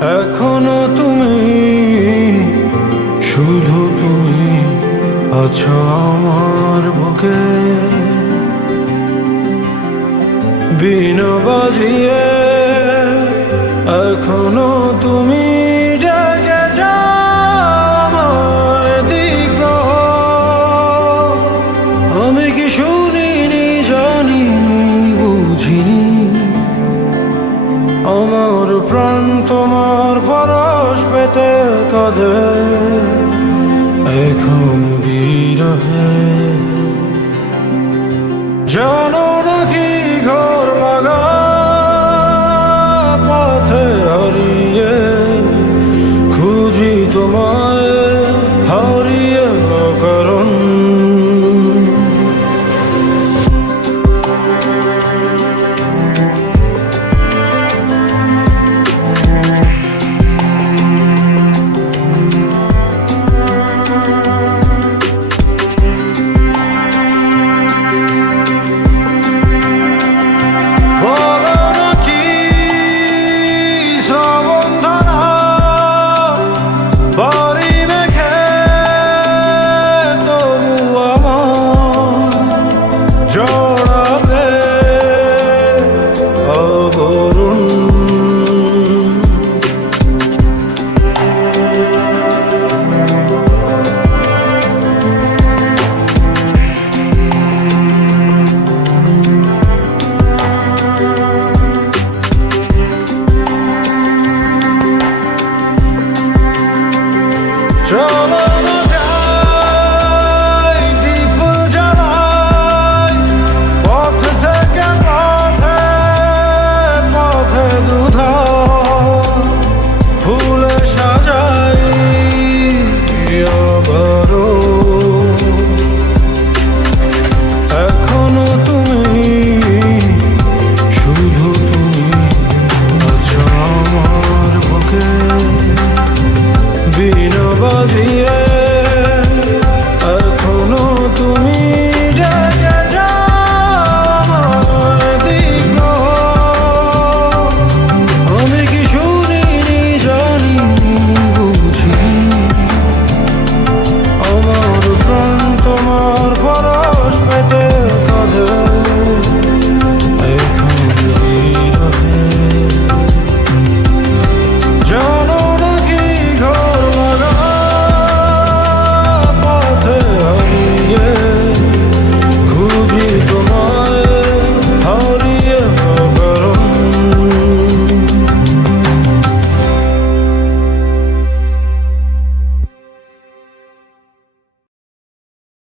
এখনও তুমি শুধু তুমি আছো আমার বুকে। বিনা বাজিয়ে এখনও পদে এখন বিরহে। জানো control বীণ বাজিয়ে